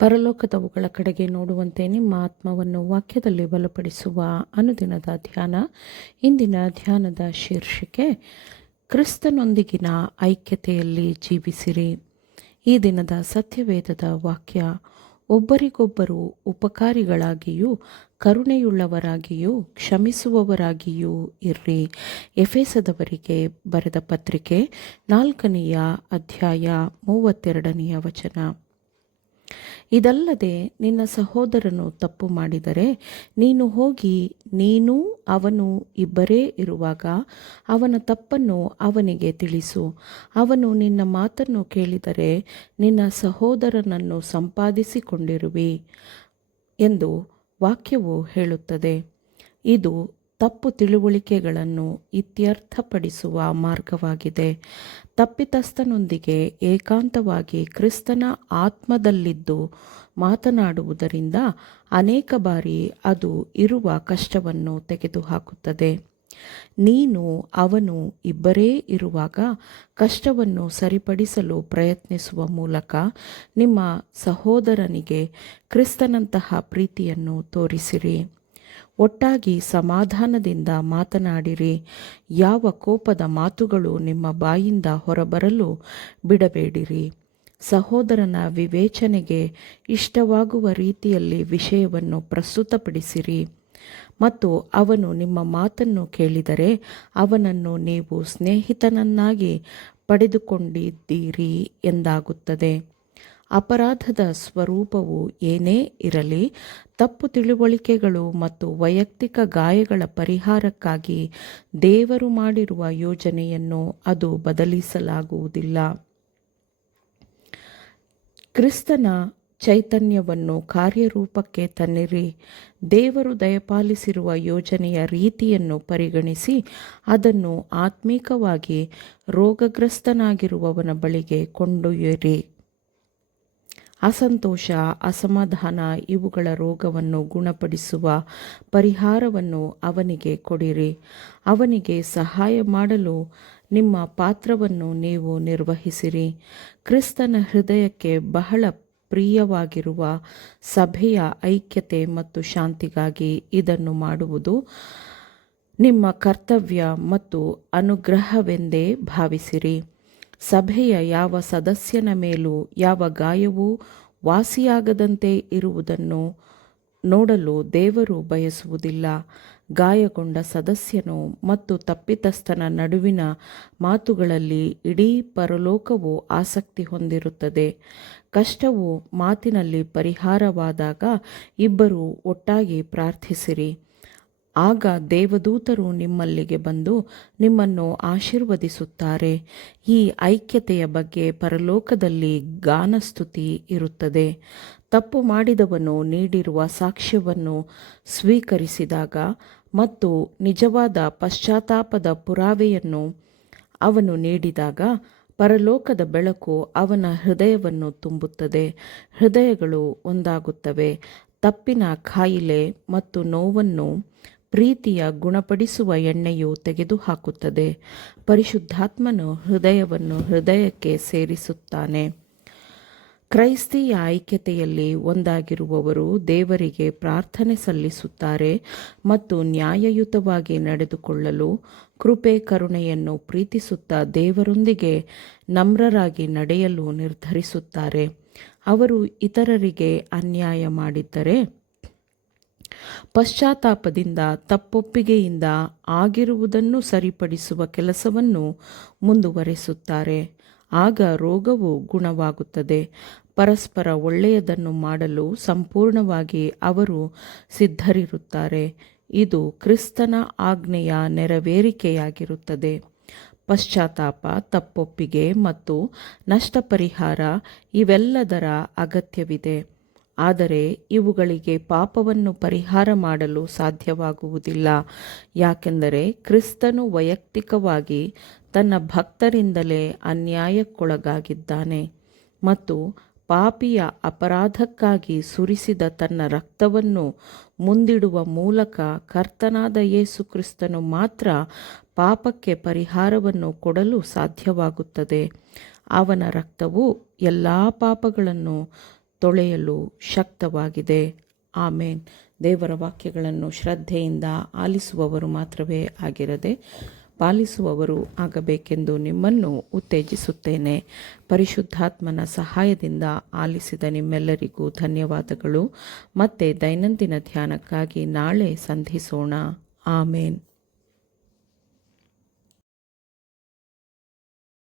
ಪರಲೋಕದವುಗಳ ಕಡೆಗೆ ನೋಡುವಂತೆ ನಿಮ್ಮ ಆತ್ಮವನ್ನು ವಾಕ್ಯದಲ್ಲಿ ಬಲಪಡಿಸುವ ಅನುದಿನದ ಧ್ಯಾನ. ಇಂದಿನ ಧ್ಯಾನದ ಶೀರ್ಷಿಕೆ ಕ್ರಿಸ್ತನೊಂದಿಗಿನ ಐಕ್ಯತೆಯಲ್ಲಿ ಜೀವಿಸಿರಿ. ಈ ದಿನದ ಸತ್ಯವೇದದ ವಾಕ್ಯ, ಒಬ್ಬರಿಗೊಬ್ಬರು ಉಪಕಾರಿಗಳಾಗಿಯೂ ಕರುಣೆಯುಳ್ಳವರಾಗಿಯೂ ಕ್ಷಮಿಸುವವರಾಗಿಯೂ ಇರ್ರಿ. ಎಫೆಸದವರಿಗೆ ಬರೆದ ಪತ್ರಿಕೆ 4ನೇ ಅಧ್ಯಾಯ 32ನೇ ವಚನ. ಇದಲ್ಲದೆ ನಿನ್ನ ಸಹೋದರನು ತಪ್ಪು ಮಾಡಿದರೆ ನೀನು ಹೋಗಿ ನೀನೂ ಅವನು ಇಬ್ಬರೇ ಇರುವಾಗ ಅವನ ತಪ್ಪನ್ನು ಅವನಿಗೆ ತಿಳಿಸು. ಅವನು ನಿನ್ನ ಮಾತನ್ನು ಕೇಳಿದರೆ ನಿನ್ನ ಸಹೋದರನನ್ನು ಸಂಪಾದಿಸಿಕೊಂಡಿರುವಿ ಎಂದು ವಾಕ್ಯವು ಹೇಳುತ್ತದೆ. ಇದು ತಪ್ಪು ತಿಳುವಳಿಕೆಗಳನ್ನು ಇತ್ಯರ್ಥಪಡಿಸುವ ಮಾರ್ಗವಾಗಿದೆ. ತಪ್ಪಿತಸ್ಥನೊಂದಿಗೆ ಏಕಾಂತವಾಗಿ ಕ್ರಿಸ್ತನ ಆತ್ಮದಲ್ಲಿದ್ದು ಮಾತನಾಡುವುದರಿಂದ ಅನೇಕ ಬಾರಿ ಅದು ಇರುವ ಕಷ್ಟವನ್ನು ತೆಗೆದುಹಾಕುತ್ತದೆ. ನೀನು ಅವನು ಇಬ್ಬರೇ ಇರುವಾಗ ಕಷ್ಟವನ್ನು ಸರಿಪಡಿಸಲು ಪ್ರಯತ್ನಿಸುವ ಮೂಲಕ ನಿಮ್ಮ ಸಹೋದರನಿಗೆ ಕ್ರಿಸ್ತನಂತಹ ಪ್ರೀತಿಯನ್ನು ತೋರಿಸಿರಿ. ಒಟ್ಟಾಗಿ ಸಮಾಧಾನದಿಂದ ಮಾತನಾಡಿರಿ. ಯಾವ ಕೋಪದ ಮಾತುಗಳು ನಿಮ್ಮ ಬಾಯಿಂದ ಹೊರಬರಲು ಬಿಡಬೇಡಿರಿ. ಸಹೋದರನ ವಿವೇಚನೆಗೆ ಇಷ್ಟವಾಗುವ ರೀತಿಯಲ್ಲಿ ವಿಷಯವನ್ನು ಪ್ರಸ್ತುತಪಡಿಸಿರಿ. ಮತ್ತು ಅವನು ನಿಮ್ಮ ಮಾತನ್ನು ಕೇಳಿದರೆ ಅವನನ್ನು ನೀವು ಸ್ನೇಹಿತನನ್ನಾಗಿ ಪಡೆದುಕೊಂಡಿದ್ದೀರಿ ಎಂದಾಗುತ್ತದೆ. ಅಪರಾಧದ ಸ್ವರೂಪವು ಏನೇ ಇರಲಿ, ತಪ್ಪು ತಿಳುವಳಿಕೆಗಳು ಮತ್ತು ವೈಯಕ್ತಿಕ ಗಾಯಗಳ ಪರಿಹಾರಕ್ಕಾಗಿ ದೇವರು ಮಾಡಿರುವ ಯೋಜನೆಯನ್ನು ಅದು ಬದಲಿಸಲಾಗುವುದಿಲ್ಲ. ಕ್ರಿಸ್ತನ ಚೈತನ್ಯವನ್ನು ಕಾರ್ಯರೂಪಕ್ಕೆ ತನ್ನಿರಿ. ದೇವರು ದಯಪಾಲಿಸಿರುವ ಯೋಜನೆಯ ರೀತಿಯನ್ನು ಪರಿಗಣಿಸಿ ಅದನ್ನು ಆತ್ಮೀಕವಾಗಿ ರೋಗಗ್ರಸ್ತನಾಗಿರುವವನ ಬಳಿಗೆ ಕೊಂಡೊಯ್ಯಿರಿ. ಅಸಂತೋಷ, ಅಸಮಾಧಾನ ಇವುಗಳ ರೋಗವನ್ನು ಗುಣಪಡಿಸುವ ಪರಿಹಾರವನ್ನು ಅವನಿಗೆ ಕೊಡಿರಿ. ಅವನಿಗೆ ಸಹಾಯ ಮಾಡಲು ನಿಮ್ಮ ಪಾತ್ರವನ್ನು ನೀವು ನಿರ್ವಹಿಸಿರಿ. ಕ್ರಿಸ್ತನ ಹೃದಯಕ್ಕೆ ಬಹಳ ಪ್ರಿಯವಾಗಿರುವ ಸಭೆಯ ಐಕ್ಯತೆ ಮತ್ತು ಶಾಂತಿಗಾಗಿ ಇದನ್ನು ಮಾಡುವುದು ನಿಮ್ಮ ಕರ್ತವ್ಯ ಮತ್ತು ಅನುಗ್ರಹವೆಂದೇ ಭಾವಿಸಿರಿ. ಸಭೆಯ ಯಾವ ಸದಸ್ಯನ ಮೇಲೂ ಯಾವ ಗಾಯವೂ ವಾಸಿಯಾಗದಂತೆ ಇರುವುದನ್ನು ನೋಡಲು ದೇವರು ಬಯಸುವುದಿಲ್ಲ. ಗಾಯಗೊಂಡ ಸದಸ್ಯನು ಮತ್ತು ತಪ್ಪಿತಸ್ಥನ ನಡುವಿನ ಮಾತುಗಳಲ್ಲಿ ಇಡೀ ಪರಲೋಕವು ಆಸಕ್ತಿ ಹೊಂದಿರುತ್ತದೆ. ಕಷ್ಟವು ಮಾತಿನಲ್ಲಿ ಪರಿಹಾರವಾದಾಗ ಇಬ್ಬರೂ ಒಟ್ಟಾಗಿ ಪ್ರಾರ್ಥಿಸಿರಿ. ಆಗ ದೇವದೂತರು ನಿಮ್ಮಲ್ಲಿಗೆ ಬಂದು ನಿಮ್ಮನ್ನು ಆಶೀರ್ವದಿಸುತ್ತಾರೆ. ಈ ಐಕ್ಯತೆಯ ಬಗ್ಗೆ ಪರಲೋಕದಲ್ಲಿ ಗಾನಸ್ತುತಿ ಇರುತ್ತದೆ. ತಪ್ಪು ಮಾಡಿದವನು ನೀಡಿರುವ ಸಾಕ್ಷ್ಯವನ್ನು ಸ್ವೀಕರಿಸಿದಾಗ ಮತ್ತು ನಿಜವಾದ ಪಶ್ಚಾತ್ತಾಪದ ಪುರಾವೆಯನ್ನು ಅವನು ನೀಡಿದಾಗ ಪರಲೋಕದ ಬೆಳಕು ಅವನ ಹೃದಯವನ್ನು ತುಂಬುತ್ತದೆ. ಹೃದಯಗಳು ಒಂದಾಗುತ್ತವೆ. ತಪ್ಪಿನ ಕಾಯಿಲೆ ಮತ್ತು ನೋವನ್ನು ಪ್ರೀತಿಯ ಗುಣಪಡಿಸುವ ಎಣ್ಣೆಯು ತೆಗೆದುಹಾಕುತ್ತದೆ. ಪರಿಶುದ್ಧಾತ್ಮನು ಹೃದಯವನ್ನು ಹೃದಯಕ್ಕೆ ಸೇರಿಸುತ್ತಾನೆ. ಕ್ರೈಸ್ತೀಯ ಐಕ್ಯತೆಯಲ್ಲಿ ಒಂದಾಗಿರುವವರು ದೇವರಿಗೆ ಪ್ರಾರ್ಥನೆ ಸಲ್ಲಿಸುತ್ತಾರೆ ಮತ್ತು ನ್ಯಾಯಯುತವಾಗಿ ನಡೆದುಕೊಳ್ಳಲು, ಕೃಪೆ ಕರುಣೆಯನ್ನು ಪ್ರೀತಿಸುತ್ತಾ ದೇವರೊಂದಿಗೆ ನಮ್ರರಾಗಿ ನಡೆಯಲು ನಿರ್ಧರಿಸುತ್ತಾರೆ. ಅವರು ಇತರರಿಗೆ ಅನ್ಯಾಯ ಮಾಡಿದ್ದರೆ ಪಶ್ಚಾತ್ತಾಪದಿಂದ ತಪ್ಪೊಪ್ಪಿಗೆಯಿಂದ ಆಗಿರುವುದನ್ನು ಸರಿಪಡಿಸುವ ಕೆಲಸವನ್ನು ಮುಂದುವರೆಸುತ್ತಾರೆ. ಆಗ ರೋಗವು ಗುಣವಾಗುತ್ತದೆ. ಪರಸ್ಪರ ಒಳ್ಳೆಯದನ್ನು ಮಾಡಲು ಸಂಪೂರ್ಣವಾಗಿ ಅವರು ಸಿದ್ಧರಿರುತ್ತಾರೆ. ಇದು ಕ್ರಿಸ್ತನ ಆಜ್ಞೆಯ ನೆರವೇರಿಕೆಯಾಗಿರುತ್ತದೆ. ಪಶ್ಚಾತ್ತಾಪ, ತಪ್ಪೊಪ್ಪಿಗೆ ಮತ್ತು ನಷ್ಟಪರಿಹಾರ ಇವೆಲ್ಲದರ ಅಗತ್ಯವಿದೆ. ಆದರೆ ಇವುಗಳಿಗೆ ಪಾಪವನ್ನು ಪರಿಹಾರ ಮಾಡಲು ಸಾಧ್ಯವಾಗುವುದಿಲ್ಲ. ಯಾಕೆಂದರೆ ಕ್ರಿಸ್ತನು ವೈಯಕ್ತಿಕವಾಗಿ ತನ್ನ ಭಕ್ತರಿಂದಲೇ ಅನ್ಯಾಯಕ್ಕೊಳಗಾಗಿದ್ದಾನೆ ಮತ್ತು ಪಾಪಿಯ ಅಪರಾಧಕ್ಕಾಗಿ ಸುರಿಸಿದ ತನ್ನ ರಕ್ತವನ್ನು ಮುಂದಿಡುವ ಮೂಲಕ ಕರ್ತನಾದ ಯೇಸು ಕ್ರಿಸ್ತನು ಮಾತ್ರ ಪಾಪಕ್ಕೆ ಪರಿಹಾರವನ್ನು ಕೊಡಲು ಸಾಧ್ಯವಾಗುತ್ತದೆ. ಅವನ ರಕ್ತವು ಎಲ್ಲ ಪಾಪಗಳನ್ನು ತೊಳೆಯಲು ಶಕ್ತವಾಗಿದೆ. ಆಮೇನ್. ದೇವರ ವಾಕ್ಯಗಳನ್ನು ಶ್ರದ್ಧೆಯಿಂದ ಆಲಿಸುವವರು ಮಾತ್ರವೇ ಆಗಿರದೆ ಪಾಲಿಸುವವರು ಆಗಬೇಕೆಂದು ನಿಮ್ಮನ್ನು ಉತ್ತೇಜಿಸುತ್ತೇನೆ. ಪರಿಶುದ್ಧಾತ್ಮನ ಸಹಾಯದಿಂದ ಆಲಿಸಿದ ನಿಮ್ಮೆಲ್ಲರಿಗೂ ಧನ್ಯವಾದಗಳು. ಮತ್ತೆ ದೈನಂದಿನ ಧ್ಯಾನಕ್ಕಾಗಿ ನಾಳೆ ಸಂಧಿಸೋಣ. ಆಮೇನ್.